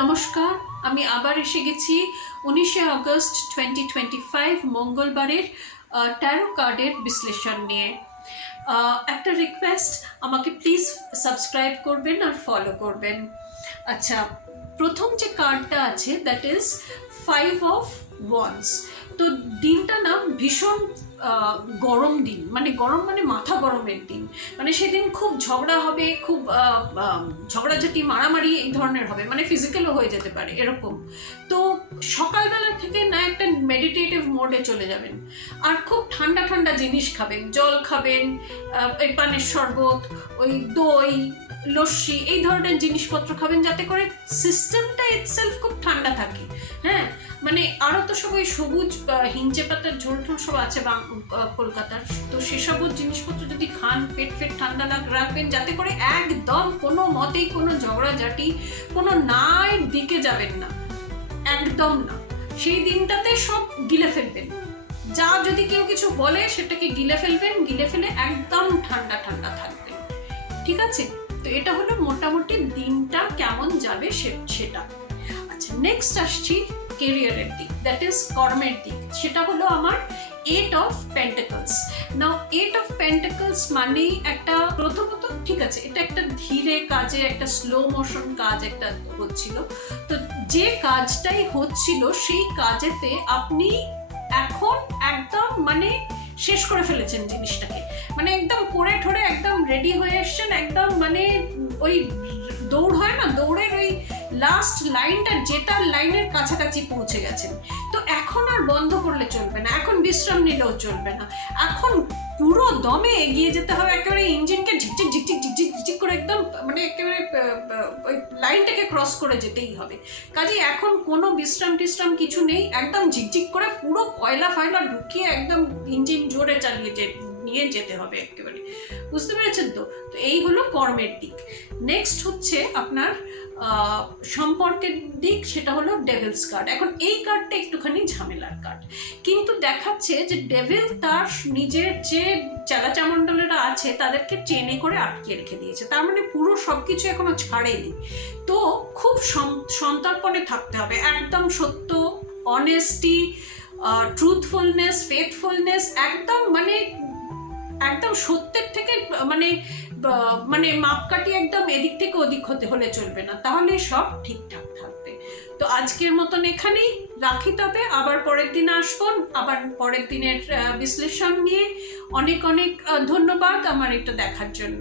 নমস্কার, আমি আবার এসে গেছি 19শে আগস্ট 2025 মঙ্গলবারের ট্যারো কার্ডের বিশ্লেষণ নিয়ে। একটা রিকোয়েস্ট, আমাকে প্লিজ সাবস্ক্রাইব করবেন আর ফলো করবেন। আচ্ছা, প্রথম যে কার্ডটা আছে দ্যাট ইজ 5 অফ ওয়ান্ডস। তো দিনটা না ভীষণ গরম দিন, মানে গরম মানে মাথা গরমের দিন। মানে সেদিন খুব ঝগড়া হবে, খুব ঝগড়াঝাটি মারামারি এই ধরনের হবে, মানে ফিজিক্যালও হয়ে যেতে পারে এরকম। তো সকালবেলা থেকে না একটা মেডিটেটিভ মোডে চলে যাবেন, আর খুব ঠান্ডা ঠান্ডা জিনিস খাবেন, জল খাবেন, ওই পানের শরবত, ওই দই, লস্যি, এই ধরনের জিনিসপত্র খাবেন যাতে করে সিস্টেমটা ইটসেলফ খুব ঠান্ডা থাকে। হ্যাঁ, মানে আরও তো সব ওই সবুজ হিঞ্চে পাতার ঝোল টোল সব আছে কলকাতার, তো সেসব জিনিসপত্র যদি খান পেট ঠান্ডা রাখবেন যাতে করে একদম কোনো মতেই কোনো ঝগড়াঝাটি, কোনো নায়ের দিকে যাবেন না, একদম না। সেই দিনটাতে সব গিলে ফেলবেন, যা যদি কেউ কিছু বলে সেটাকে গিলে ফেলবেন, গিলে ফেলে একদম ঠান্ডা ঠান্ডা থাকবেন। ঠিক আছে? তো এটা হলো মোটামুটি দিনটা কেমন যাবে সেটা। আচ্ছা, নেক্সট আসছি কেরিয়ারের দিক, দ্যাট ইজ কর্মের দিক। সেটা হলো আমার 8 of pentacles. Now 8 of pentacles মানেই একটা, প্রথমত ঠিক আছে, এটা একটা ধীরে কাজে, একটা স্লো মোশন কাজ একটা হচ্ছিল। তো যে কাজটাই হচ্ছিল সেই কাজেতে আপনি এখন একদম মানে শেষ করে ফেলেছেন জিনিসটাকে, মানে একদম করে ঠোরে একদম রেডি হয়ে এসছেন, একদম মানে ওই দৌড় হয় না, দৌড়ের ওই লাস্ট লাইনটা জেতার লাইনের কাছাকাছি পৌঁছে গেছেন। তো এখন আর বন্ধ করলে চলবে না, এখন বিশ্রাম নিলেও চলবে না, এখন পুরো দমে এগিয়ে যেতে হবে, একেবারে ইঞ্জিনকে ঝিকঝিক ঝিকঝিক ঝিকঝিক ঝিকঝিক করে একদম মানে একেবারে ওই লাইনটাকে ক্রস করে যেতেই হবে। কাজে এখন কোনো বিশ্রাম টিশ্রাম কিছু নেই, একদম ঝিকঝিক করে পুরো কয়লা ফয়লা ঢুকিয়ে একদম ইঞ্জিন জোরে চালিয়ে নিয়ে যেতে হবে একেবারে। বুঝতে পেরেছেন তো? তো এই হলো কর্মের দিক। নেক্সট হচ্ছে আপনার সম্পর্কের দিক, সেটা হলো ডেভিলস কার্ড। এখন এই কার্ডটা একটুখানি ঝামেলার কার্ড, কিন্তু দেখাচ্ছে যে ডেভিল তার নিজের যে চালাচামণ্ডলেরা আছে তাদেরকে চেনে করে আটকে রেখে দিয়েছে, তার মানে পুরো সবকিছু এখনো ছাড়েনি। তো খুব সন্তর্পণে থাকতে হবে, একদম সত্য, অনেস্টি, ট্রুথফুলনেস, ফেথফুলনেস, একদম মানে একদম সত্যের থেকে মানে মানে মাপকাঠি একদম এদিক থেকে ওদিক হতে হলে চলবে না, তাহলে সব ঠিকঠাক থাকবে। তো আজকের মতন এখানেই রাখি, তবে আবার পরের দিন আসবো, আবার পরের দিনের বিশ্লেষণ নিয়ে। অনেক অনেক ধন্যবাদ আমার এটা দেখার জন্য।